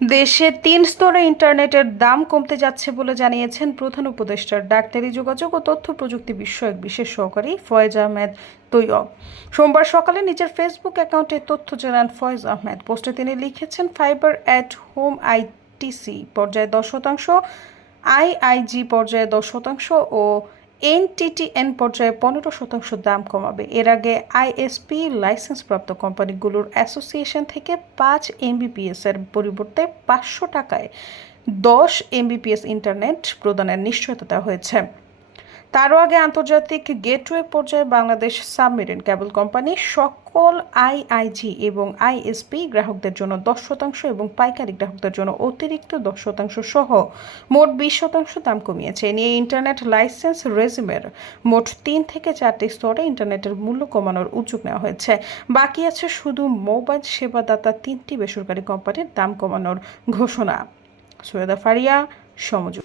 দেশে ৩ স্তরে ইন্টারনেটের দাম কমতে যাচ্ছে বলে জানিয়েছেন প্রধান উপদেষ্টা ডাক্তারি যোগাযোগ ও তথ্য প্রযুক্তি বিষয়ক বিশেষ সহকারী ফয়েজ আহমেদ তৈয়ব। সোমবার সকালে নিজের ফেসবুক অ্যাকাউন্টে তথ্য জানান ফয়েজ আহমেদ। পোস্টে তিনি লিখেছেন, ফাইবার অ্যাট হোম আইটিসি পর্যায়ে ১০%, আইআইজি পর্যায়ে ১০% ও এনটিটিএন পর্যায়ে ১৫% দাম কমাবে। এর আগে আইএসপি লাইসেন্সপ্রাপ্ত কোম্পানিগুলোর অ্যাসোসিয়েশন থেকে ৫ এমবিপিএস এর পরিবর্তে ৫০০ টাকায় ১০ এমবিপিএস ইন্টারনেট প্রদানের নিশ্চয়তা দেওয়া হয়েছে। তারও আগে আন্তর্জাতিক গেটওয়ে পর্যায়ে বাংলাদেশ সাবমেরিন কেবল কোম্পানি সকল আইআইজি এবং আইএসপি গ্রাহকদের জন্য ১০% এবং পাইকারি গ্রাহকদের জন্য অতিরিক্ত ১০% সহ মোট ২০% দাম কমিয়েছে। এ নিয়ে ইন্টারনেট লাইসেন্স রেজিমের মোট ৩ থেকে ৪টি স্তরে ইন্টারনেটের মূল্য কমানোর উদ্যোগ নেওয়া হয়েছে। বাকি আছে শুধু মোবাইল সেবাদাতা ৩টি বেসরকারি কোম্পানির দাম কমানোর ঘোষণা। সৈয়দা ফারিয়া, সমযোগ।